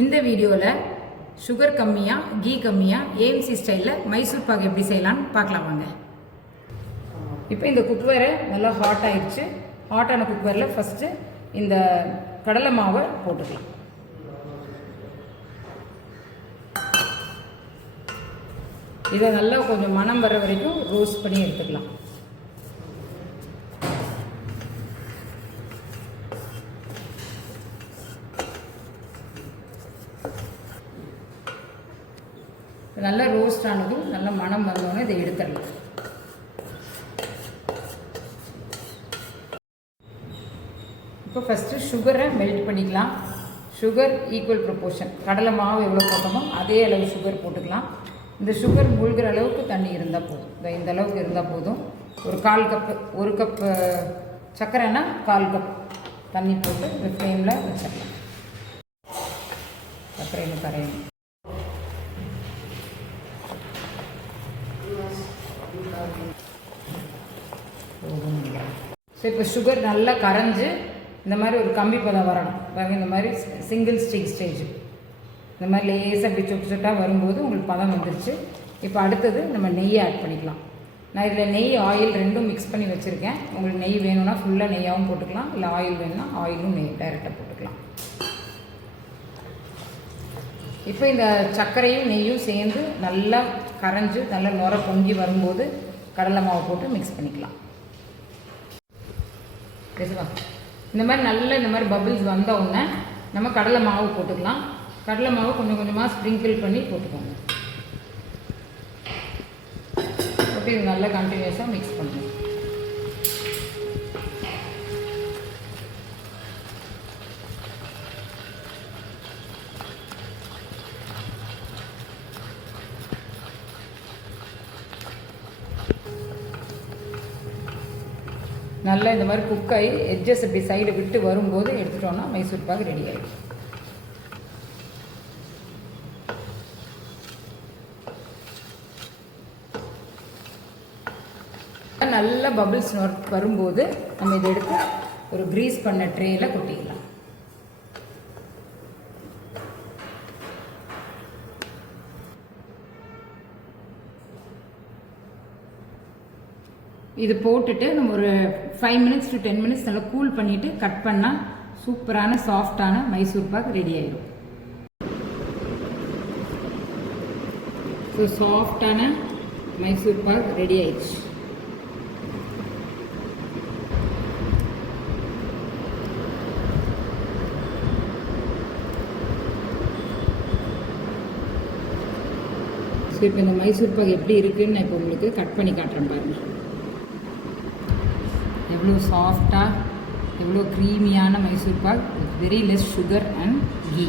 இந்த வீடியோவில் சுகர் கம்மியாக கீ கம்மியாக ஏஎம்சி ஸ்டைலில் மைசூர் பாக் எப்படி செய்யலான்னு பார்க்கலாம் வாங்க. இப்போ இந்த குக்வேரை நல்லா ஹாட் ஆயிடுச்சு. ஹாட்டான குக்வேரில் ஃபஸ்ட்டு இந்த கடலை மாவை போட்டுக்கலாம். இதை நல்லா கொஞ்சம் மணம் வர வரைக்கும் ரோஸ்ட் பண்ணி எடுத்துக்கலாம். நல்லா ரோஸ்ட் ஆனதும் நல்லா மணம் வந்தோடனே இதை எடுத்துடலாம். இப்போ ஃபஸ்ட்டு சுகரை மெல்ட் பண்ணிக்கலாம். சுகர் ஈக்குவல் ப்ரொப்போர்ஷன், கடலை மாவு எவ்வளோ போட்டோமோ அதே அளவு சுகர் போட்டுக்கலாம். இந்த சுகர் மூழ்கிற அளவுக்கு தண்ணி இருந்தால் போதும். இந்த அளவுக்கு இருந்தால் போதும். ஒரு 1/4 கப்பு, 1 கப் சர்க்கரைனா 1/4 கப் தண்ணி போட்டு இந்த ஃப்ளேமில் வச்சிடலாம். சர்க்கரையில் கரையணும். ஸோ இப்போ சுகர் நல்லா கரைஞ்சி இந்த மாதிரி ஒரு கம்பி பதம் வரணும். இந்த மாதிரி சிங்கிள் ஸ்டேஜ் இந்த மாதிரி லேசாக அப்படி சொட்டு சொட்டாக வரும்போது உங்களுக்கு பதம் வந்துருச்சு. இப்போ அடுத்தது நம்ம நெய்யை ஆட் பண்ணிக்கலாம். நான் இதில் நெய் ஆயில் ரெண்டும் மிக்ஸ் பண்ணி வச்சுருக்கேன். உங்களுக்கு நெய் வேணும்னா ஃபுல்லாக நெய்யாகவும் போட்டுக்கலாம், இல்லை ஆயில் வேணும்னா ஆயிலும் நெய் டைரெக்டாக போட்டுக்கலாம். இப்போ இந்த சர்க்கரையும் நெய்யும் சேர்ந்து நல்லா கரைஞ்சி நல்லா நுர பொங்கி வரும்போது கடலை மாவு போட்டு மிக்ஸ் பண்ணிக்கலாம். பேசுவா இந்த மாதிரி பபிள்ஸ் வந்த உடனே நம்ம கடலை மாவு போட்டுக்கலாம். கடலை மாவு கொஞ்சம் கொஞ்சமாக ஸ்ப்ரிங்கிள் பண்ணி போட்டுக்கோங்க. போட்டு இது நல்லா கண்டினியூஸாக மிக்ஸ் பண்ணணும். நல்லா இந்த மாதிரி குக் ஆகி எட்ஜஸ் இப்படி சைடு விட்டு வரும்போது எடுத்துட்டோம்னா மைசூர் பாக் ரெடி ஆகிடும். நல்லா பபிள்ஸ் வரும்போது நம்ம இதை எடுத்து ஒரு கிரீஸ் பண்ண ட்ரேயில் கொட்டிக்கலாம். இது போட்டுட்டு நம்ம ஒரு 5 minutes to 10 minutes நல்லா கூல் பண்ணிவிட்டு கட் பண்ணால் சூப்பரான சாஃப்டான மைசூர் பாக் ரெடி ஆகிடும். ஸோ சாஃப்டான மைசூர் பாக் ரெடி ஆயிடுச்சு. ஸோ இப்போ இந்த மைசூர் பாக் எப்படி இருக்குதுன்னு நான் இப்போ உங்களுக்கு கட் பண்ணி காட்டுறேன் பாருங்கள். எவ்வளோ சாஃப்டாக, எவ்வளோ க்ரீமியான Mysore pak, very less sugar and key.